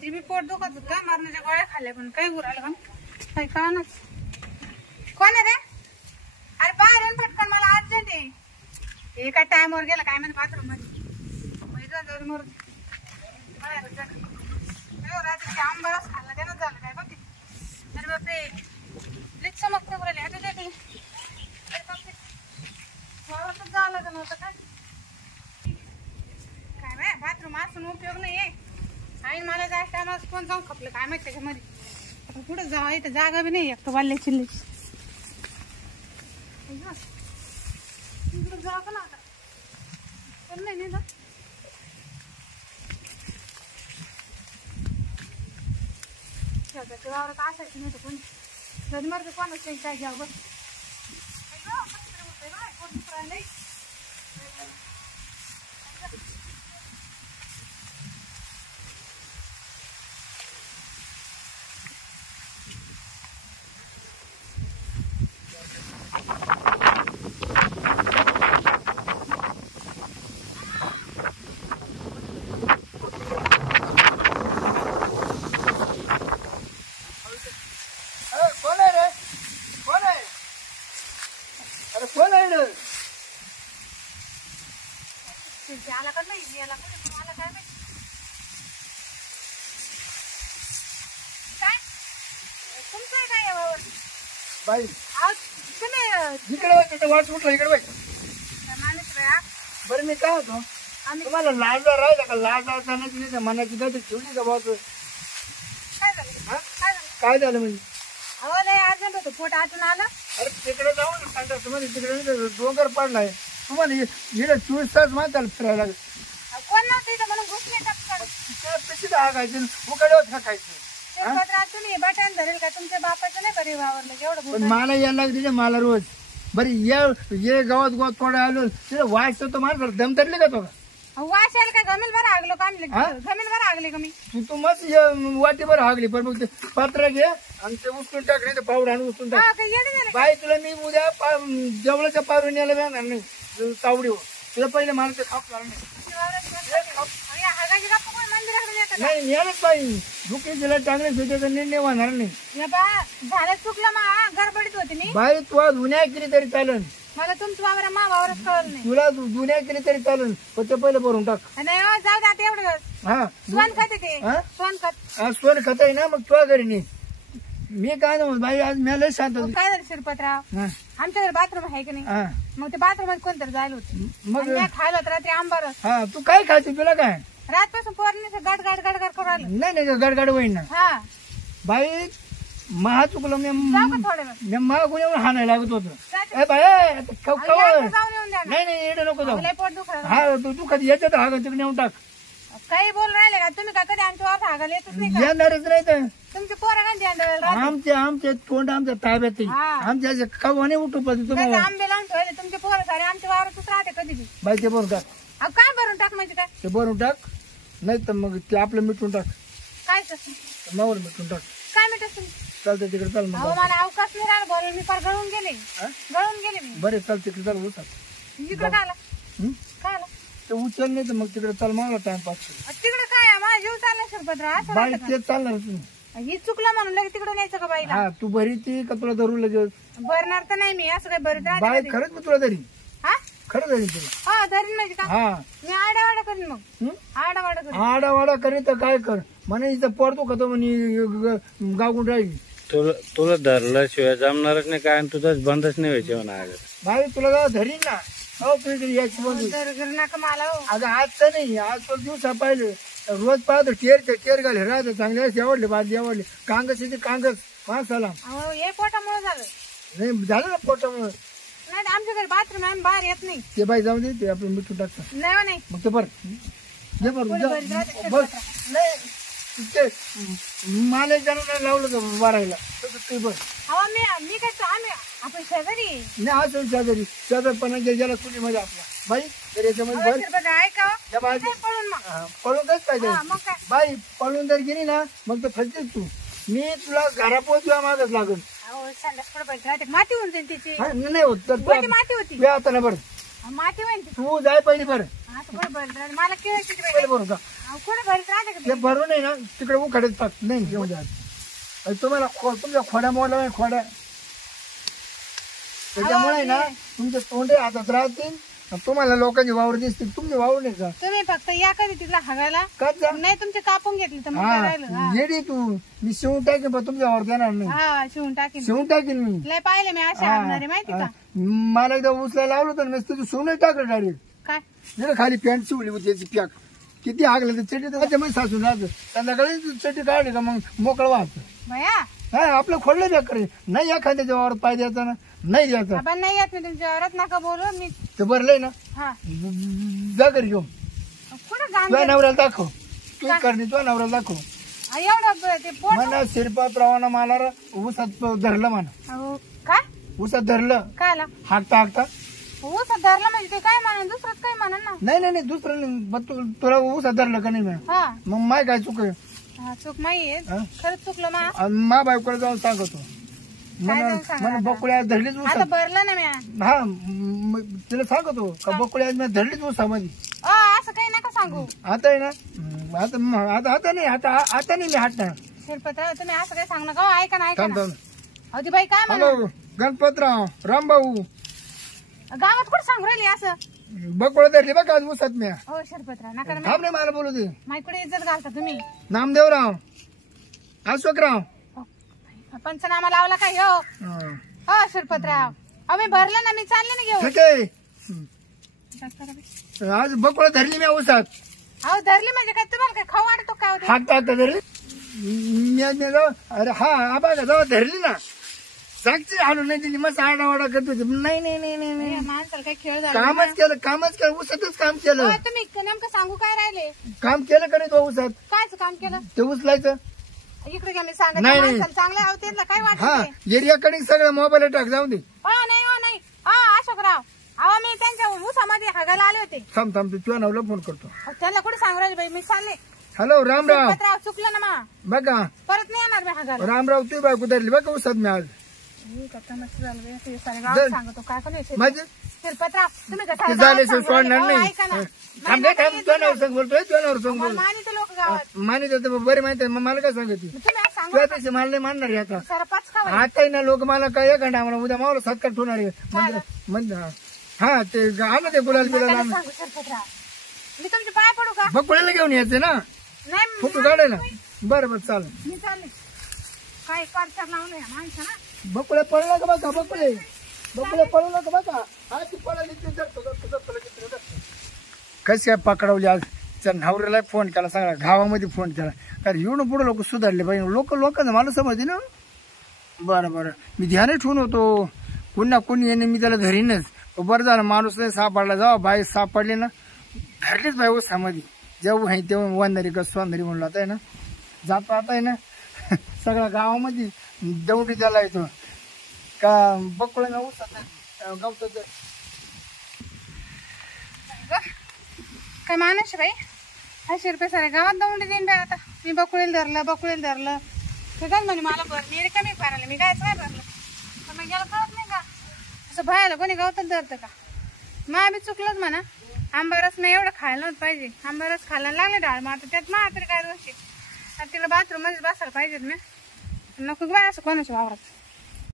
ती बी पोट दुखत होत का मरणाच्या गोळ्या खाल्ल्या पण काही उरालं का काही कळणार कोण आहे रे अरे बाहेर येऊन पटकन मला अर्जंट आहे हे काय टाइमवर गेला काय म्हणते बाथरूम मध्ये मर रात्री आंबारस खाल्ला त्यानं झालं काय बघ अरे बापरे लई चमकते बोलायला आता ते अरे बापरे वावरातच जावं लागलं नव्हतं काय बाय बाथरूम असून उपयोग नाही आहे आणि मला जायचं टायमाला कोण जाऊन खपलं काय माहिती त्याच्यामध्ये आता कुठं जावं इथं जागा बी नाही एक तर वाल्ले चिल्ले इकडं जावं का ना आता पण नाही ना वावरात असायचं नाही तर कोणी जरी मरते कोणाच नाही काय घ्यावं बघ आला का नाही याला मला काय माहिती काय तुमचं आहे काय यावर बाई तुम्ही इकडे वाट उठला इकडे बाई माणूस बरं मी काय होतो तुम्हाला लाज राहिला का लाज जाण्याची नाही मनाची गती ठेवली का बाबा काय झालं काय झालं म्हणजे अहो नाही अर्जंट होतं पोट आतून आलं अरे तिकडे जाऊ ना सांगता तुम्हाला तिकडे डोंगर पडलाय तुम्हाला इकडे 24 तास माहिती फिरायला लागेल कोण नव्हतं इथं म्हणून घुसले टपकन कशी हाकायची उकडे हाकायची तुम्ही बटन धरेल का तुमच्या बापाचं नाही बरे वावरलं एवढं पण मला यायला लागते मला रोज बरी ये गावात गावात थोडं आलो तिथे वाच तो मला दम धरले का तो वाश आले काय गमेल बरं हागलो का गमेल बरं हागले का मी तू मस्त वाटीभर हागली पण मग ते पात्र घे आणि ते उचलून टाक नाही तर पावडा आणि उचलून टाक बाई तुला मी उद्या जवळच्या पारून यायला जाणार नाही तावडीवर तुला पहिले मला ते खाप नाही यायलाच पाहिजे दुखी तिला चांगले सुद्धा निर्णय होणार नाही झालं चुकलं मा गडबडीत होती मी बाई तू जुन्या केली तरी चालेल मला तुमचं वावर मा वावरच कळलं नाही तुला जुन्या केली तरी चालेल पण ते पहिले भरून टाक नाही जाऊ दे आता एवढं हा सोन खत ते सोन खत सोन खत आहे ना मग तुझ्या घरी नाही मी काय ना बाई आज मी लय शांत काय झालं शिरपतराव आमच्या घरी बाथरूम आहे की नाही मग ते बाथरूम मध्ये कोणतरी जायला होतं मग खायला होतं रात्री आंबारस हा तू काय खायचं तुला काय रातपासून पोरने गड गड गड गड करू आलं नाही गडगड होईन ना हा बाई महा चुकलं मी थोडं मागून येऊन हाणायला लागत होतं नाही येणं नको जाऊ पोट दुखलं हा तू कधी येतं हा तिकडे नेऊन टाक काही बोल राहिले का तुम्ही का कधी आमच्या वावर हागायला येतच नाही का येणारच नाही तर तुमचे पोरं आमचे तोंड आमच्या ताब्यात आमच्या कवाने उठू पाहिजे तुम्हाला आंबे लावून ठेवले तुमचे पोरं सारे आमच्या वावरातच राहते कधी बी बाई ते भरून टाक काय भरून टाक म्हणजे काय ते भरून टाक नाही तर मग ते आपलं मिटून टाक काय तसं मावर मिटून टाक काय मिटत तुम्ही चालतं तिकडे चाल मग मला अवकाश नाही राहिला बरं मी फार गळून गेले मी बरे चाल तिकडे चाल उचल इकडे काय आला काय आला ते उचल नाही तर मग तिकडे चाल मला टाइमपास तिकडे काय माझा जीव चालला शिरपतराव बाई तेच चालणार तुम्ही ही चुकलं म्हणून लगेच तिकडे न्यायचं का बाईला हा तू भरी ती का तुला धरू लगेच भरणार तर नाही मी असं काही भरीत बाई राहते खरंच मी तुला धरी हा खरं धरी तुला हा धरीन म्हणजे का हा मी आडावाडा करीन मग आडावाडा करीन आडावाडा करी तर काय कर म्हणे इथं पडतो का तो म्हणे गावून राहील तुला धरल्याशिवाय जमणारच नाही काय तुझं बंदच नाही व्हायचे म्हणा बाई तुला गाव धरीन ना हो तुझी याची बंद नका मला अगं आज तर नाही आज पण दिवसा पाहिले रोज पाहतो टेर घाले राहते चांगले आवडले भाजी आवडले कांगस येते कांगस माणसाला हे पोटामुळे झालं नाही झालं ना पोटामुळे नाही आमच्या घरी बाथरूम आहे बाहेर येत नाही ते बाई जाऊ दे ते आपण मिठून टाकतो नाही मग ते बस नाही ते मला जरा लावलं का मारायला तसं बस मी काय आम्ही आपण शेजारी नाही असं शेजारपणा ज्याला कुणी मध्ये आपला बाई तर याच्यामध्ये पळून काच पाहिजे बाई पळून जर गेली ना मग तर फसतेच तू मी तुला घरापोच तुला मागच लागून माती होऊन जाईल तिची नाही होत तर माती होती आता ना बरं माती होईल तू जाय पहिली बरं असं कुठे भरत राहते मला केळायची पहिले भरू का कुठे भरत राहते का ते भरू नाही ना तिकडे उखाडत टाक नाही घेऊन द्या तुम्हाला तुमच्या खोड्या मोडला नाही खोड्या त्याच्यामुळे ना तुमचे तोंडे हातात राहतील तुम्हाला लोकांची वावर दिसतील तुमची वावर नाही का तुम्ही फक्त या कधी तिथला हगायला का नाही तुमचे कापून घेतले तर मग काय राहिलं हा. येडी तू मी शिवून टाकेन पण तुमच्या वावर देणार नाही हा शिवून टाकेन शिवून टाकेन मी लय पाहिले मी असे हागणारे माहिती का मला एकदा उचलायला लावलं तर मी तुझं शिवून टाकलं डायरेक्ट काय नाही खाली पॅन्ट शिवली होती त्याची पॅक किती हागलं तर चटी त्याच्यामध्ये सासून राहतं संध्याकाळी चटी काढली का मग मोकळं वाहतं भया हा आपलं खोडलं बेकार नाही एखाद्याच्या वावर पाय द्यायचा ना नाही द्यायचा आपण नाही येत मी तुमच्या वरात नका बोलू मी ते भरलंय ना हा जा घरी घेऊन कुठे गाण तुझ्या नवऱ्याला दाखव तू करणे तुझ्या नवऱ्याला दाखव एवढं ते पोट म्हणा शिरपात्रावानं मला ऊसात धरलं म्हणा अहो, काय ऊसात धरलं काय आला हाकता हाकता ऊस धरला म्हणजे ते काय म्हणा दुसरंच काय म्हणा ना नाही दुसरं नाही मग तुला ऊसात धरलं का नाही म्हणा हा मग माय काय चुक आहे हा, चूक नाहीये हा? खरंच चुकलं मा आणि मा बायकोला जाऊन सांगतो जाऊन सांगणार म्हणून बकुळ्या धरलीच आता ऊसात भरलं ना मी हा तिला सांगतो का बकुळ्या मी धरलीच ऊसामध्ये असं काही नका सांगू आता आहे ना आता नाही आता नाही मी हाटणार शिरपत्र तुम्ही असं काही सांगू नका ऐका ना ऐका थांब ना थांब अहो ती बाई काय म्हणा हॅलो गणपतराव रामभाऊ गावात कुठं सांगू राहिली असं बकुळा धरली बघा आज ऊसात मी हो शिरपत्र नका ना थांब नाही मला बोलू दे माईकडे इज्जत घालता तुम्ही नामदेवराव अशोकराव पंचनामा लावला काय हो हा. हो शिरपतराव अहो मी भरलं ना मी चालले ना घेऊन ठीक आहे आज बकुळा धरली मी ऊसात अहो धरली म्हणजे काय तुम्हाला काय खाऊ वाटतो काय होते हात टाकता धरली अरे हा बघा जेव्हा धरली ना साक्षी हालून नाही दिली मस्त आडावाडा करत होती नाही माणसाला काही खेळ झाला कामच केलं ऊसातच काम केलं हो, तुम्ही नेमकं सांगू काय राहिले काम केलं का नाही तो ऊसात कायच काम केलं ते उचलायचं इकडे घ्या मी सांगत नाही. माणसाला चांगले आहो त्यांना काय हा वाटत एरियाकडे सगळं मोबाईल टाक जाऊ दे हो नाही अशोकराव अहो मी त्यांच्या ऊसामध्ये हागायला आले होते थांब तुझ्या नावला फोन करतो अहो, त्यांना कुठे सांगू राहिले बाई मी चालले हॅलो रामराव शिरपतराव चुकलं ना मा बघा परत नाही येणार मी हागायला रामराव तू बायको धरली बघा ऊसात मी आज सांगतो काय पण माझे शिरपतराव तुम्ही ते झाले सोडणार नाही ऐका ना थांब तुझ्या नावर सांग बोलतोय तुझ्या नावर सांग बोल मानित लोक गावात मानित बरे माहिती आहे मग मला काय सांगते तुम्ही आज सांगू तुझ्यापेक्षा मला नाही मानणार आहे आता सरपंच का आता ना लोक मला काय एक घंटा मला उद्या मावला सत्कार ठेवणार आहे म्हणजे हा ते आणा ते गुलाल बिलाल सांगू शिरपतराव मी तुमचे पाय पडू का बकुळ्याला घेऊन यायचे ना नाही फोटो काढायला बरं चालेल मी चालले काय करतात लावलं या माणसाला बकुळ्या पडला का बघा बकुळे पडला का बघा हा ती पडली कशी काय पकडवली आज त्या नवऱ्याला फोन केला सगळा गावामध्ये फोन केला कारण येऊन पुढे लोक सुधारले पाहिजे लोकांना मला समजते ना बरं मी ध्यान ठेवून होतो पुन्हा कोणी येणे मी त्याला धरीनच बरं झालं माणूस नाही सापडला जावा बाई सापडले ना धरलीच बाई उसामध्ये जेव्हा आहे तेव्हा वंदारी का सोंदारी म्हणलं आता आहे ना जातो आता आहे ना सगळ्या गावामध्ये दौडी त्याला येतो का बकुळा उसात गवतात काय माणूस बाई 500 रुपये सारे गावात दौंडी देईन बाई आता मी बकुळेला धरलं ते काय म्हणे मला मी कमी पारायला मी कायच नाही धरलं पण मग गेलं कळत नाही का असं भयाला कोणी गावतात धरतं का मग आम्ही चुकलोच म्हणा आंबारस नाही एवढं खायला नव्हतं पाहिजे आंबारस खायला लागले डाळ मग आता त्यात तरी काय दोषी आता तिला बाथरूम मध्ये बसायला पाहिजेत ना नको बाय असं कोणाच्या वावरात